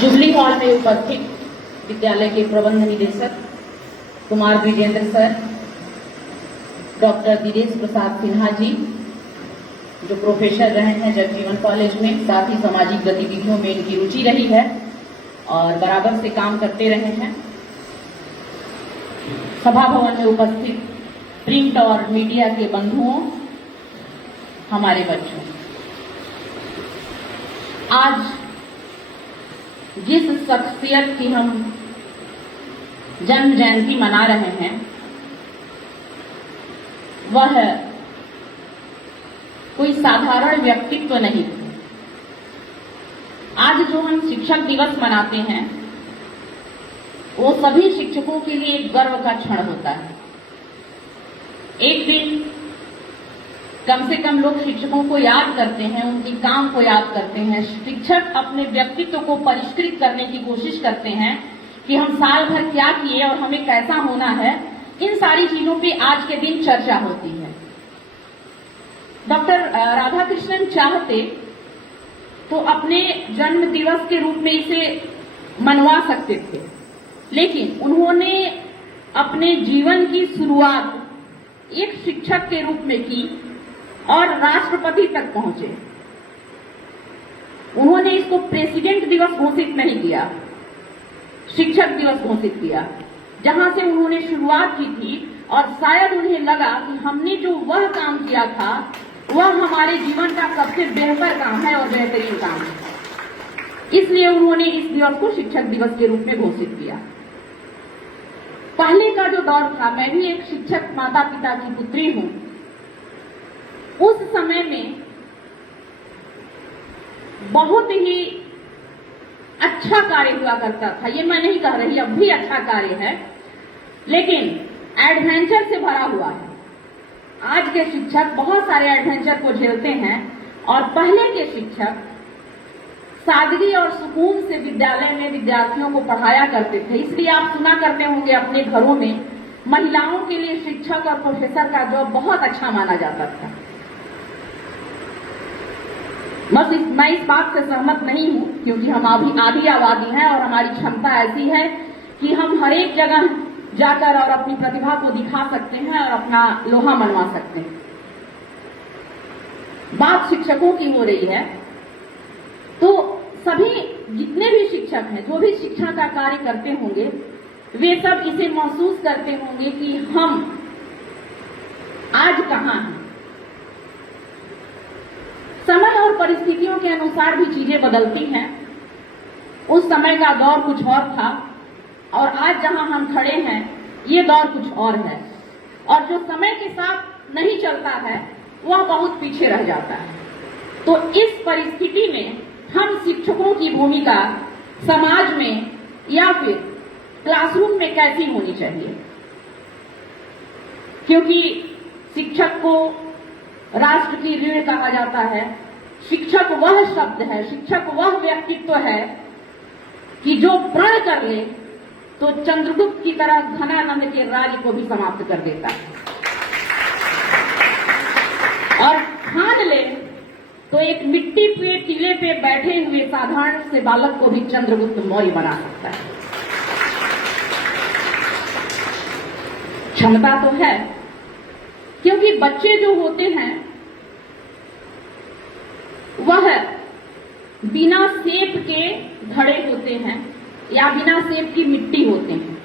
Jubilee hall में उपस्थित विद्यालय के प्रबंध निदेशक कुमार विजेंद्र सर, डॉक्टर दिनेश प्रसाद सिन्हा जी जो प्रोफेसर रहे हैं जगजीवन कॉलेज में, साथ ही सामाजिक गतिविधियों में इनकी रुचि रही है और बराबर से काम करते रहे हैं। सभा भवन में उपस्थित प्रिंट और मीडिया के बंधुओं, हमारे बच्चों, आज जिस शख्सियत की हम जन्म जयंती मना रहे हैं वह कोई साधारण व्यक्तित्व नहीं। आज जो हम शिक्षक दिवस मनाते हैं वो सभी शिक्षकों के लिए एक गर्व का क्षण होता है। एक दिन कम से कम लोग शिक्षकों को याद करते हैं, उनके काम को याद करते हैं। शिक्षक अपने व्यक्तित्व को परिष्कृत करने की कोशिश करते हैं कि हम साल भर क्या किए और हमें कैसा होना है। इन सारी चीजों पे आज के दिन चर्चा होती है। डॉक्टर राधाकृष्णन चाहते तो अपने जन्म दिवस के रूप में इसे मनवा सकते थे, लेकिन उन्होंने अपने जीवन की शुरुआत एक शिक्षक के रूप में की और राष्ट्रपति तक पहुंचे। उन्होंने इसको प्रेसिडेंट दिवस घोषित नहीं किया, शिक्षक दिवस घोषित किया, जहां से उन्होंने शुरुआत की थी। और शायद उन्हें लगा कि हमने जो वह काम किया था वह हमारे जीवन का सबसे बेहतर काम है और बेहतरीन काम है। इसलिए उन्होंने इस दिवस को शिक्षक दिवस के रूप में घोषित किया। पहले का जो दौर था, मैं भी एक शिक्षक माता पिता की पुत्री हूं, उस समय में बहुत ही अच्छा कार्य हुआ करता था। ये मैं नहीं कह रही, अब भी अच्छा कार्य है, लेकिन एडवेंचर से भरा हुआ है। आज के शिक्षक बहुत सारे एडवेंचर को झेलते हैं और पहले के शिक्षक सादगी और सुकून से विद्यालय में विद्यार्थियों को पढ़ाया करते थे। इसलिए आप सुना करते होंगे अपने घरों में महिलाओं के लिए शिक्षक और प्रोफेसर का जॉब बहुत अच्छा माना जाता था। बस मैं इस बात से सहमत नहीं हूं, क्योंकि हम अभी आधी आबादी हैं और हमारी क्षमता ऐसी है कि हम हर एक जगह जाकर और अपनी प्रतिभा को दिखा सकते हैं और अपना लोहा मनवा सकते हैं। बात शिक्षकों की हो रही है तो सभी जितने भी शिक्षक हैं, जो भी शिक्षा का कार्य करते होंगे, वे सब इसे महसूस करते होंगे कि हम आज कहां हैं। समय और परिस्थितियों के अनुसार भी चीजें बदलती हैं। उस समय का दौर कुछ और था और आज जहां हम खड़े हैं ये दौर कुछ और है, और जो समय के साथ नहीं चलता है वह बहुत पीछे रह जाता है। तो इस परिस्थिति में हम शिक्षकों की भूमिका समाज में या फिर क्लासरूम में कैसी होनी चाहिए, क्योंकि शिक्षक को राष्ट्र की रीढ़ कहा जाता है। शिक्षक वह शब्द है, शिक्षक वह व्यक्तित्व है कि जो प्रण कर ले तो चंद्रगुप्त की तरह घनानंद के राज्य को भी समाप्त कर देता है, और ठान ले तो एक मिट्टी पे टीले पे बैठे हुए साधारण से बालक को भी चंद्रगुप्त मौर्य बना सकता है। क्षमता तो है, क्योंकि बच्चे जो होते हैं वह बिना सेब के घड़े होते हैं या बिना सेब की मिट्टी होते हैं।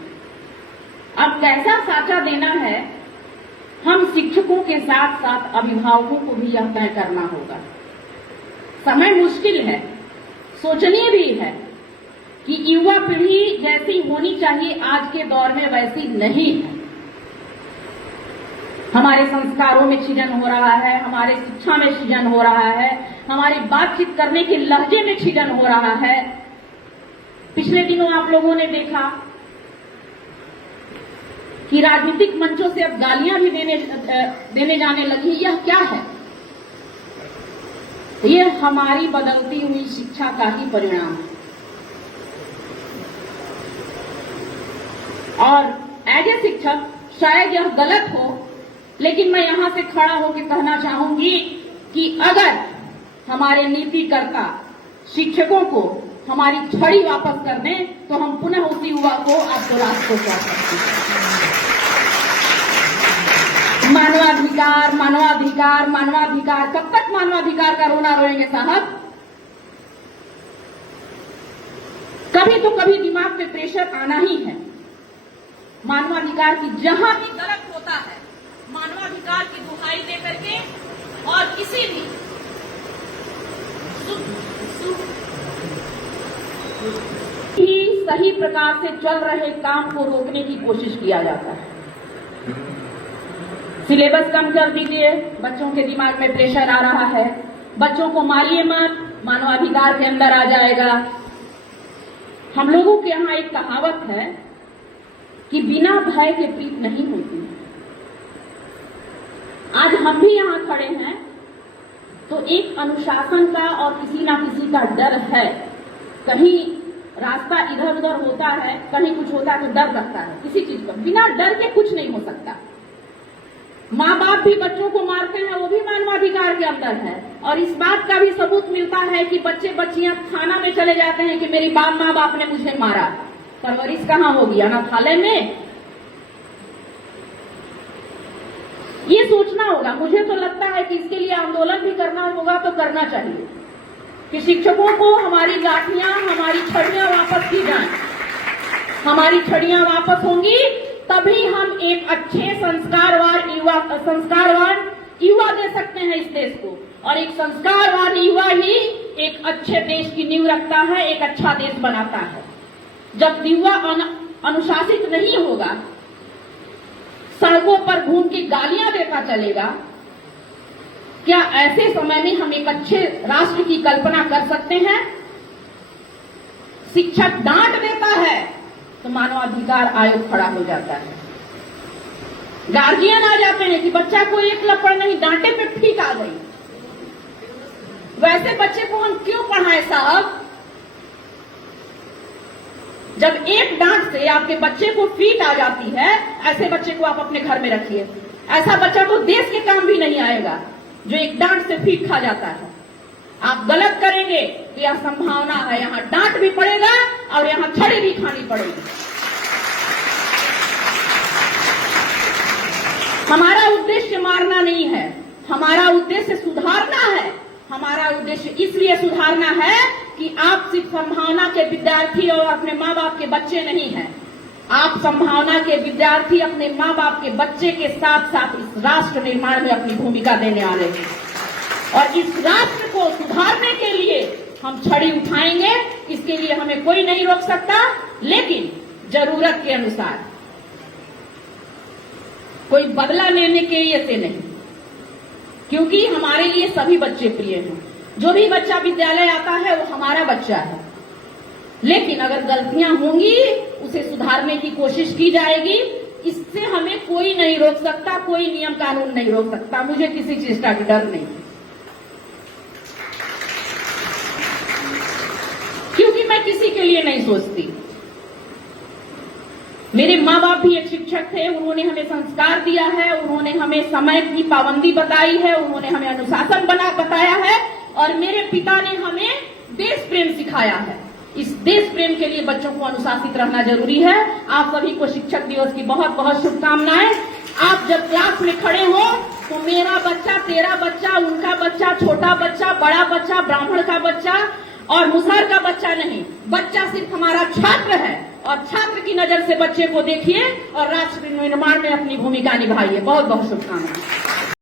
अब कैसा साचा देना है, हम शिक्षकों के साथ साथ अभिभावकों को भी यह तय करना होगा। समय मुश्किल है, सोचनीय भी है कि युवा पीढ़ी जैसी होनी चाहिए आज के दौर में वैसी नहीं है। हमारे संस्कारों में सृजन हो रहा है, हमारे शिक्षा में सृजन हो रहा है, हमारी बातचीत करने के लहजे में सृजन हो रहा है। पिछले दिनों आप लोगों ने देखा कि राजनीतिक मंचों से अब गालियां भी देने जाने लगी। यह क्या है? यह हमारी बदलती हुई शिक्षा का ही परिणाम है। और एज ए शिक्षक शायद यह गलत हो, लेकिन मैं यहां से खड़ा होकर कहना चाहूंगी कि अगर हमारे नीतिकर्ता शिक्षकों को हमारी छड़ी वापस कर दें तो हम पुनः उसी युवा को आपको राष्ट्र को सौंप सकते हैं। मानवाधिकार, मानवाधिकार, मानवाधिकार, कब तक मानवाधिकार का रोना रोएंगे साहब? कभी तो कभी दिमाग पे प्रेशर आना ही है। मानवाधिकार की जहां भी गलत होता है, मानवाधिकार की दुहाई दे करके और किसी भी सही प्रकार से चल रहे काम को रोकने की कोशिश किया जाता है। सिलेबस कम कर दीजिए, बच्चों के दिमाग में प्रेशर आ रहा है, बच्चों को मारिए मत, मानवाधिकार के अंदर आ जाएगा। हम लोगों के यहाँ एक कहावत है कि बिना भय के प्रीत नहीं होती। आज हम भी यहाँ खड़े हैं तो एक अनुशासन का और किसी ना किसी का डर है। कहीं रास्ता इधर उधर होता है, कहीं कुछ होता है तो डर लगता है किसी चीज का। बिना डर के कुछ नहीं हो सकता। माँ बाप भी बच्चों को मारते हैं, वो भी मानवाधिकार के अंदर है। और इस बात का भी सबूत मिलता है कि बच्चे बच्चियां थाना में चले जाते हैं कि मेरी माँ बाप ने मुझे मारा। परवरिश कहाँ होगी? अनाथालय में। ये सोचना होगा। मुझे तो लगता है कि इसके लिए आंदोलन भी करना होगा, तो करना चाहिए कि शिक्षकों को हमारी लाठियां, हमारी छड़ियां वापस की जाएं। हमारी छड़ियां वापस होंगी तभी हम एक अच्छे संस्कारवान युवा दे सकते हैं इस देश को। और एक संस्कारवान युवा ही एक अच्छे देश की नींव रखता है, एक अच्छा देश बनाता है। जब युवा अनुशासित नहीं होगा, सड़कों पर घूम के गालियां देता चलेगा, क्या ऐसे समय में हम एक अच्छे राष्ट्र की कल्पना कर सकते हैं? शिक्षक डांट देता है तो मानवाधिकार आयोग खड़ा हो जाता है। गार्जियन आ जाते हैं कि बच्चा को एक लपड़ नहीं, डांटे पे ठीक आ गई। वैसे बच्चे को हम क्यों पढ़ाएं साहब? जब एक डांट से आपके बच्चे को फीट आ जाती है, ऐसे बच्चे को आप अपने घर में रखिए। ऐसा बच्चा तो देश के काम भी नहीं आएगा जो एक डांट से फीट खा जाता है। आप गलत करेंगे तो यह संभावना है, यहां डांट भी पड़ेगा और यहां छड़ी भी खानी पड़ेगी। हमारा उद्देश्य मारना नहीं है, हमारा उद्देश्य सुधारना है। हमारा उद्देश्य इसलिए सुधारना है कि आप सिर्फ संभावना के विद्यार्थी और अपने माँ बाप के बच्चे नहीं हैं। आप संभावना के विद्यार्थी अपने माँ बाप के बच्चे के साथ साथ इस राष्ट्र निर्माण में अपनी भूमिका देने आ रहे हैं। और इस राष्ट्र को सुधारने के लिए हम छड़ी उठाएंगे। इसके लिए हमें कोई नहीं रोक सकता, लेकिन जरूरत के अनुसार, कोई बदला लेने के लिए से नहीं, क्योंकि हमारे लिए सभी बच्चे प्रिय हैं। जो भी बच्चा विद्यालय आता है वो हमारा बच्चा है। लेकिन अगर गलतियां होंगी उसे सुधारने की कोशिश की जाएगी। इससे हमें कोई नहीं रोक सकता, कोई नियम कानून नहीं रोक सकता। मुझे किसी चीज का डर नहीं, क्योंकि मैं किसी के लिए नहीं सोचती। मेरे माँ बाप भी एक शिक्षक थे, उन्होंने हमें संस्कार दिया है, उन्होंने हमें समय की पाबंदी बताई है, उन्होंने हमें अनुशासन बताया है, और मेरे पिता ने हमें देश प्रेम सिखाया है। इस देश प्रेम के लिए बच्चों को अनुशासित रहना जरूरी है। आप सभी को शिक्षक दिवस की बहुत बहुत शुभकामनाएं। आप जब क्लास में खड़े हो तो मेरा बच्चा, तेरा बच्चा, उनका बच्चा, छोटा बच्चा, बड़ा बच्चा, ब्राह्मण का बच्चा और मुसहर का बच्चा नहीं, बच्चा सिर्फ हमारा छात्र है। और छात्र की नजर से बच्चे को देखिए और राष्ट्र निर्माण में अपनी भूमिका निभाइए। बहुत बहुत शुभकामनाएं।